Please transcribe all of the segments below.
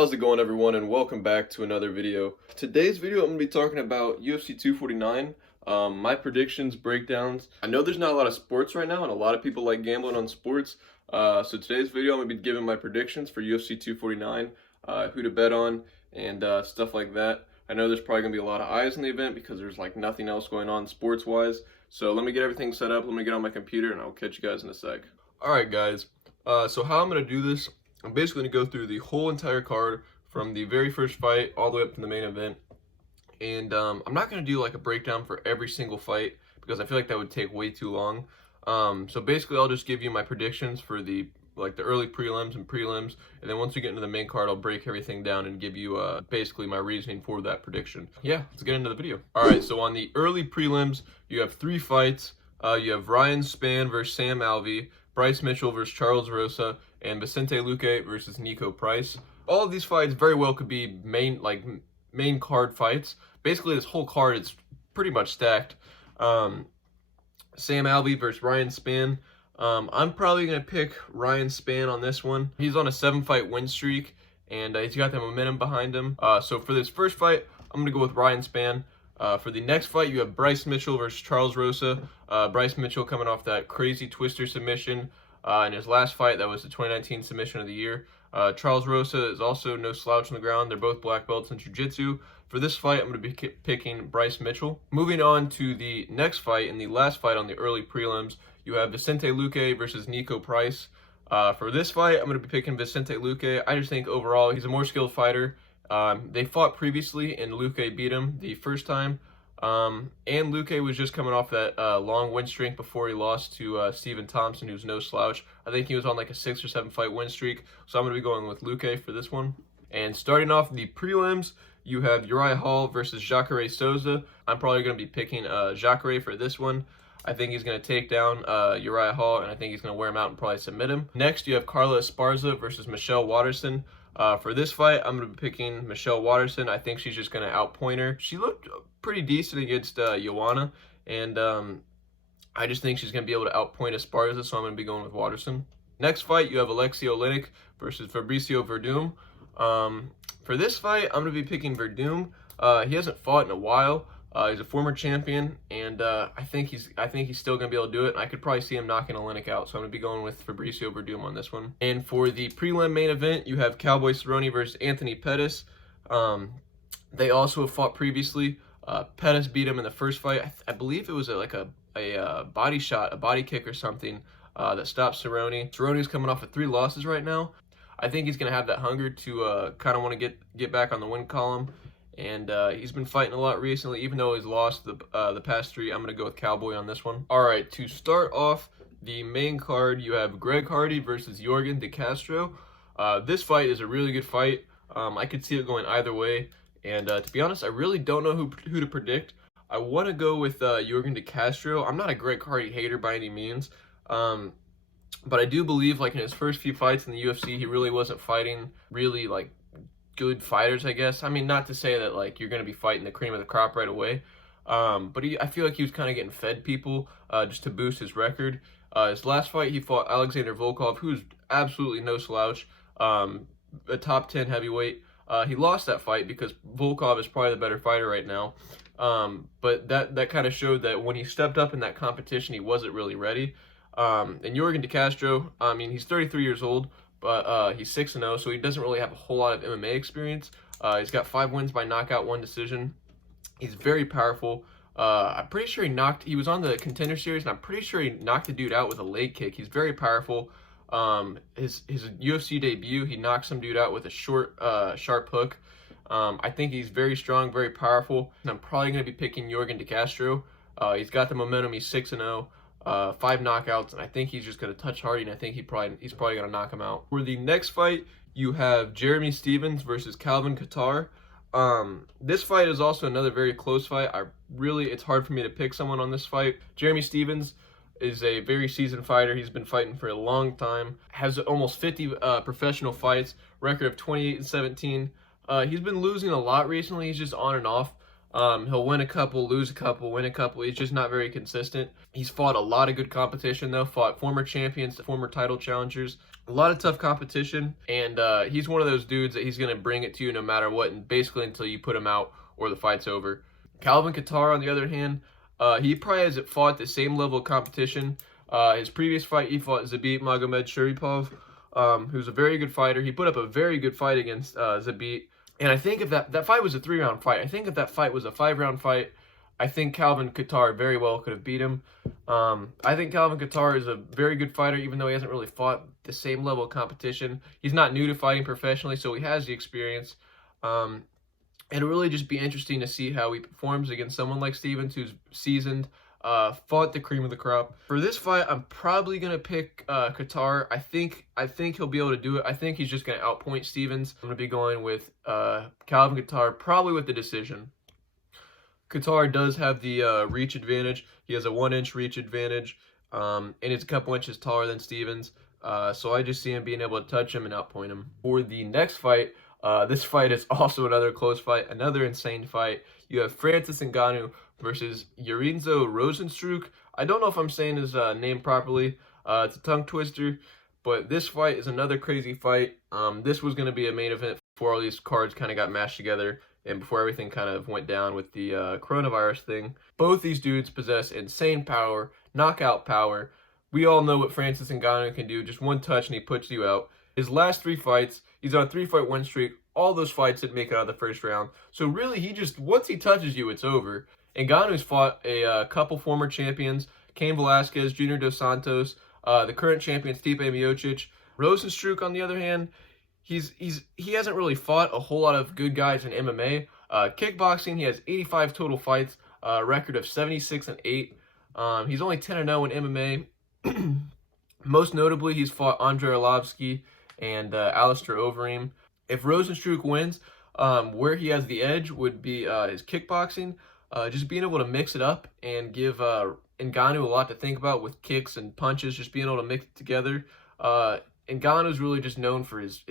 How's it going, everyone, and welcome back to another video. Today's video, I'm going to be talking about UFC 249, my predictions, breakdowns. I know there's not a lot of sports right now, and a lot of people like gambling on sports. So today's video, I'm going to be giving my predictions for UFC 249, who to bet on, and stuff like that. I know there's probably going to be a lot of eyes in the event because there's like nothing else going on sports-wise. So let me get everything set up, let me get on my computer, and I'll catch you guys in a sec. Alright, guys. So how I'm going to do this, I'm basically going to go through the whole entire card from the very first fight all the way up to the main event. And I'm not going to do like a breakdown for every single fight because I feel like that would take way too long. So basically I'll just give you my predictions for the early prelims and prelims. And then once we get into the main card, I'll break everything down and give you basically my reasoning for that prediction. Yeah, let's get into the video. Alright, so on the early prelims, you have 3 fights. You have Ryan Spann versus Sam Alvey, Bryce Mitchell versus Charles Rosa, and Vicente Luque versus Nico Price. All of these fights very well could be main card fights. Basically, this whole card is pretty much stacked. Sam Alvey versus Ryan Spann. I'm probably going to pick Ryan Spann on this one. He's on a 7-fight win streak, and he's got the momentum behind him. So for this first fight, I'm going to go with Ryan Spann. For the next fight, you have Bryce Mitchell versus Charles Rosa. Bryce Mitchell coming off that crazy twister submission in his last fight. That was the 2019 submission of the year. Charles Rosa is also no slouch on the ground. They're both black belts in jiu-jitsu. For this fight, I'm going to be picking Bryce Mitchell. Moving on to the next fight, and the last fight on the early prelims, you have Vicente Luque versus Nico Price. For this fight, I'm going to be picking Vicente Luque. I just think overall he's a more skilled fighter. They fought previously, and Luque beat him the first time. And Luque was just coming off that long win streak before he lost to Stephen Thompson, who's no slouch. I think he was on like a 6 or 7 fight win streak. So I'm going to be going with Luque for this one. And starting off the prelims, you have Uriah Hall versus Jacare Souza. I'm probably going to be picking Jacare for this one. I think he's going to take down Uriah Hall, and I think he's going to wear him out and probably submit him. Next, you have Carla Esparza versus Michelle Waterson. For this fight, I'm going to be picking Michelle Waterson. I think she's just going to outpoint her. She looked pretty decent against Joanna, and I just think she's going to be able to outpoint Esparza, so I'm going to be going with Waterson. Next fight, you have Alexei Oleinik versus Fabricio Verdum. For this fight, I'm going to be picking Verdum. He hasn't fought in a while. He's a former champion, and I think he's still going to be able to do it. I could probably see him knocking Oleinik out, so I'm going to be going with Fabricio Verdum on this one. And for the prelim main event, you have Cowboy Cerrone versus Anthony Pettis. They also have fought previously. Pettis beat him in the first fight. I believe it was a body shot, a body kick or something that stopped Cerrone. Cerrone's coming off of 3 losses right now. I think he's going to have that hunger to kind of want to get back on the win column. And he's been fighting a lot recently, even though he's lost the past 3. I'm going to go with Cowboy on this one. All right, to start off the main card, you have Greg Hardy versus Yorgan De Castro. This fight is a really good fight. I could see it going either way. And to be honest, I really don't know who to predict. I want to go with Yorgan De Castro. I'm not a Greg Hardy hater by any means. But I do believe, like, in his first few fights in the UFC, he really wasn't fighting really, like, good fighters, I guess. I mean, not to say that, like, you're going to be fighting the cream of the crop right away. But I feel like he was kind of getting fed people just to boost his record. His last fight, he fought Alexander Volkov, who's absolutely no slouch, a top 10 heavyweight. He lost that fight because Volkov is probably the better fighter right now. But that kind of showed that when he stepped up in that competition, he wasn't really ready. And Yorgan De Castro, I mean, he's 33 years old, but he's 6-0, so he doesn't really have a whole lot of MMA experience. He's got 5 wins by knockout, 1 decision. He's very powerful. I'm pretty sure he was on the Contender Series, and I'm pretty sure he knocked the dude out with a leg kick. He's very powerful. His UFC debut, he knocked some dude out with a short, sharp hook. I think he's very strong, very powerful. And I'm probably going to be picking Yorgan De Castro. He's got the momentum. He's 6-0. 5 knockouts, and I think he's just going to touch Hardy, and I think he's probably going to knock him out. For the next fight, you have Jeremy Stephens versus Calvin Qatar. This fight is also another very close fight. It's hard for me to pick someone on this fight. Jeremy Stephens is a very seasoned fighter. He's been fighting for a long time, has almost 50 professional fights, record of 28-17. He's been losing a lot recently. He's just on and off. He'll win a couple, lose a couple, win a couple. He's just not very consistent. He's fought a lot of good competition, though. Fought former champions, former title challengers. A lot of tough competition. And he's one of those dudes that he's going to bring it to you no matter what, and basically until you put him out or the fight's over. Calvin Qatar, on the other hand, he probably hasn't fought the same level of competition. His previous fight, he fought Zabit Magomedsharipov, who's a very good fighter. He put up a very good fight against Zabit. And I think if that fight was a 3-round fight, I think if that fight was a 5-round fight, I think Calvin Qatar very well could have beat him. I think Calvin Qatar is a very good fighter, even though he hasn't really fought the same level of competition. He's not new to fighting professionally, so he has the experience. It'll really just be interesting to see how he performs against someone like Stevens, who's seasoned, fought the cream of the crop. For this fight, I'm probably gonna pick Qatar. I think he'll be able to do it. I think he's just gonna outpoint Stevens. I'm gonna be going with Calvin Qatar, probably with the decision. Qatar does have the reach advantage. He has a 1-inch reach advantage, and he's a couple inches taller than Stevens. So I just see him being able to touch him and outpoint him. For the next fight, this fight is also another close fight, another insane fight. You have Francis Ngannou versus Lorenzo Rosenstruck. I don't know if I'm saying his name properly. It's a tongue twister, but this fight is another crazy fight. This was going to be a main event before all these cards kind of got mashed together and before everything kind of went down with the coronavirus thing. Both these dudes possess insane power, knockout power. We all know what Francis Ngannou can do. Just one touch and he puts you out. His last 3 fights, he's on a 3-fight win streak. All those fights didn't make it out of the first round. So really, once he touches you, it's over. Ngannou's fought a couple former champions, Cain Velasquez, Junior Dos Santos, the current champion Stipe Miocic. Rosenstruck, on the other hand, he hasn't really fought a whole lot of good guys in MMA. Kickboxing, he has 85 total fights, a record of 76-8. He's only 10-0 in MMA. Most notably, he's fought Andrei Arlovsky and Alistair Overeem. If Rosenstruck wins, where he has the edge would be his kickboxing. Just being able to mix it up and give Ngannou a lot to think about with kicks and punches, just being able to mix it together. Ngannou's really just known for his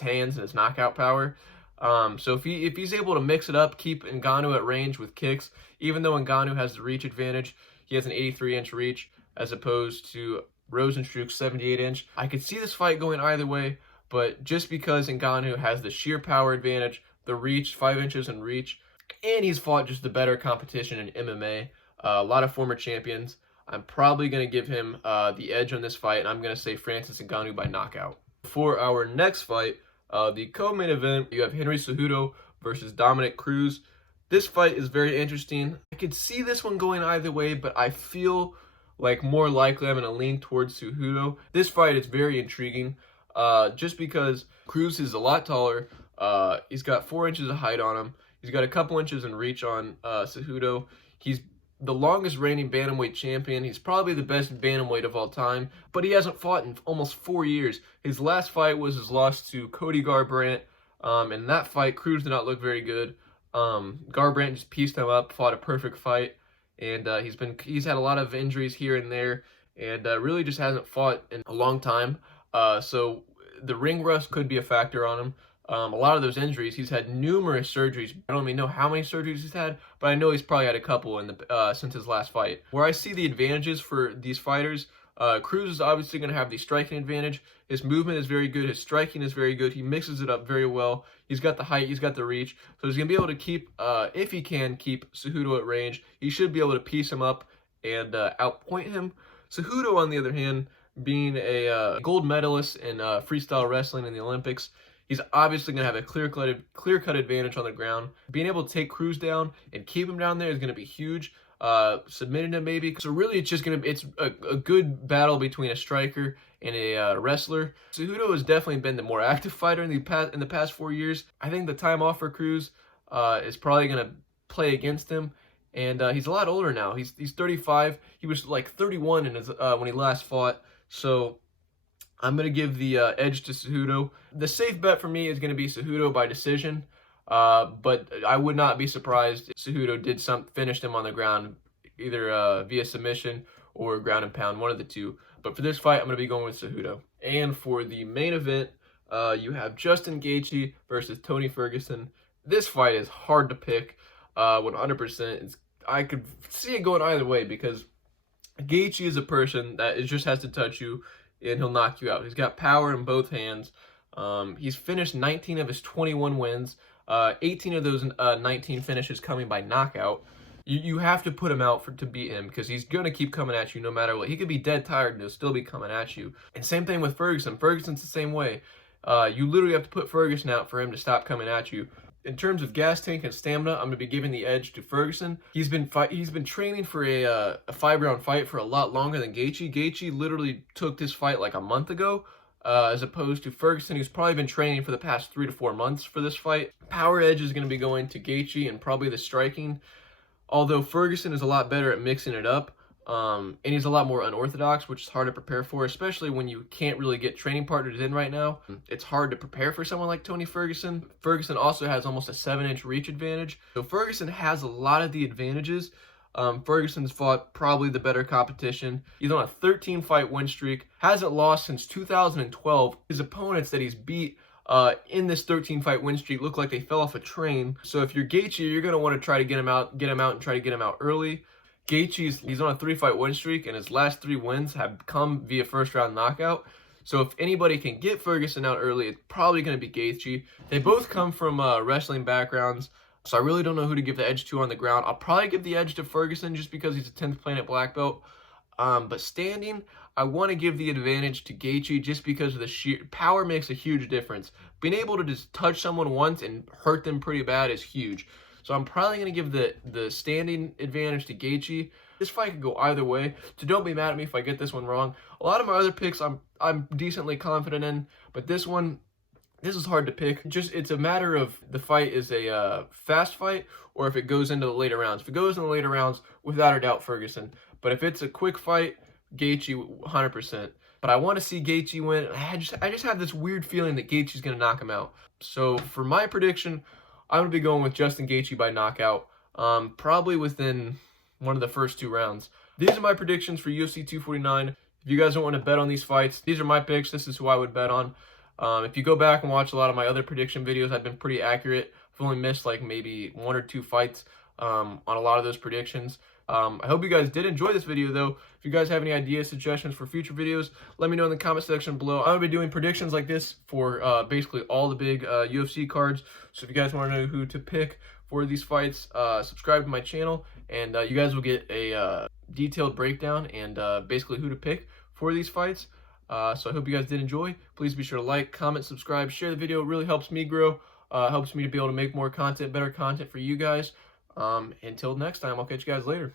hands and his knockout power. So if he's able to mix it up, keep Ngannou at range with kicks, even though Ngannou has the reach advantage, he has an 83-inch reach as opposed to Rosenstruck's 78-inch. I could see this fight going either way, but just because Ngannou has the sheer power advantage, the reach, 5 inches in reach, and he's fought just the better competition in MMA, a lot of former champions, I'm probably going to give him the edge on this fight, and I'm going to say Francis Ngannou by knockout. For our next fight, the co-main event, you have Henry Cejudo versus Dominic Cruz. This fight is very interesting. I could see this one going either way, but I feel like more likely I'm going to lean towards Cejudo. This fight is very intriguing, just because Cruz is a lot taller. He's got 4 inches of height on him. He's got a couple inches in reach on Cejudo. He's the longest reigning bantamweight champion. He's probably the best bantamweight of all time, but he hasn't fought in almost 4 years. His last fight was his loss to Cody Garbrandt. In that fight, Cruz did not look very good. Garbrandt just pieced him up, fought a perfect fight, and he's had a lot of injuries here and there, and really just hasn't fought in a long time. So the ring rust could be a factor on him. A lot of those injuries, he's had numerous surgeries. I don't even know how many surgeries he's had, but I know he's probably had a couple in the since his last fight. Where I see the advantages for these fighters, Cruz is obviously going to have the striking advantage. His movement is very good. His striking is very good. He mixes it up very well. He's got the height. He's got the reach. So he's going to be able to keep, if he can, keep Cejudo at range. He should be able to piece him up and outpoint him. Cejudo, on the other hand, being a gold medalist in freestyle wrestling in the Olympics, he's obviously going to have a clear-cut advantage on the ground. Being able to take Cruz down and keep him down there is going to be huge. Submitting him maybe. So really it's just going to be, it's a good battle between a striker and a wrestler. Cejudo has definitely been the more active fighter in the past 4 years. I think the time off for Cruz is probably going to play against him. And he's a lot older now. He's 35. He was like 31 in his, when he last fought. So I'm going to give the edge to Cejudo. The safe bet for me is going to be Cejudo by decision. But I would not be surprised if Cejudo did finished him on the ground, either via submission or ground and pound, one of the two. But for this fight, I'm going to be going with Cejudo. And for the main event, you have Justin Gaethje versus Tony Ferguson. This fight is hard to pick. 100%. I could see it going either way because Gaethje is a person that just has to touch you and he'll knock you out. He's got power in both hands. He's finished 19 of his 21 wins, 18 of those 19 finishes coming by knockout. You have to put him out to beat him because he's going to keep coming at you no matter what. He could be dead tired and he'll still be coming at you. And same thing with Ferguson. Ferguson's the same way. You literally have to put Ferguson out for him to stop coming at you. In terms of gas tank and stamina, I'm going to be giving the edge to Ferguson. He's been training for a 5-round fight for a lot longer than Gaethje. Gaethje literally took this fight like a month ago, as opposed to Ferguson, who's probably been training for the past 3 to 4 months for this fight. Power edge is going to be going to Gaethje and probably the striking, although Ferguson is a lot better at mixing it up. And he's a lot more unorthodox, which is hard to prepare for, especially when you can't really get training partners in right now. It's hard to prepare for someone like Tony Ferguson. Ferguson also has almost a 7-inch reach advantage. So Ferguson has a lot of the advantages. Ferguson's fought probably the better competition. He's on a 13-fight win streak, hasn't lost since 2012. His opponents that he's beat in this 13-fight win streak look like they fell off a train. So if you're Gaethje, you're going to want to try to get him out and try to get him out early. He's on a 3-fight win streak, and his last 3 wins have come via first-round knockout. So if anybody can get Ferguson out early, it's probably going to be Gaethje. They both come from wrestling backgrounds, so I really don't know who to give the edge to on the ground. I'll probably give the edge to Ferguson just because he's a 10th planet black belt. But standing, I want to give the advantage to Gaethje just because of the sheer power makes a huge difference. Being able to just touch someone once and hurt them pretty bad is huge. So I'm probably going to give the standing advantage to Gaethje. This fight could go either way, so don't be mad at me if I get this one wrong. A lot of my other picks I'm decently confident in, but this is hard to pick. It's a matter of the fight is a fast fight or if it goes into the later rounds. If it goes in the later rounds, without a doubt, Ferguson. But if it's a quick fight, Gaethje 100%. But I want to see Gaethje win. I just have this weird feeling that Gaethje's going to knock him out. So for my prediction, I'm going to be going with Justin Gaethje by knockout, probably within one of the first 2 rounds. These are my predictions for UFC 249. If you guys don't want to bet on these fights, these are my picks. This is who I would bet on. If you go back and watch a lot of my other prediction videos, I've been pretty accurate. I've only missed like maybe 1 or 2 fights on a lot of those predictions. I hope you guys did enjoy this video, though. If you guys have any ideas, suggestions for future videos, let me know in the comment section below. I'm going to be doing predictions like this for basically all the big UFC cards. So if you guys want to know who to pick for these fights, subscribe to my channel, and you guys will get a detailed breakdown and basically who to pick for these fights. So I hope you guys did enjoy. Please be sure to like, comment, subscribe, share the video. It really helps me grow, helps me to be able to make more content, better content for you guys. Until next time, I'll catch you guys later.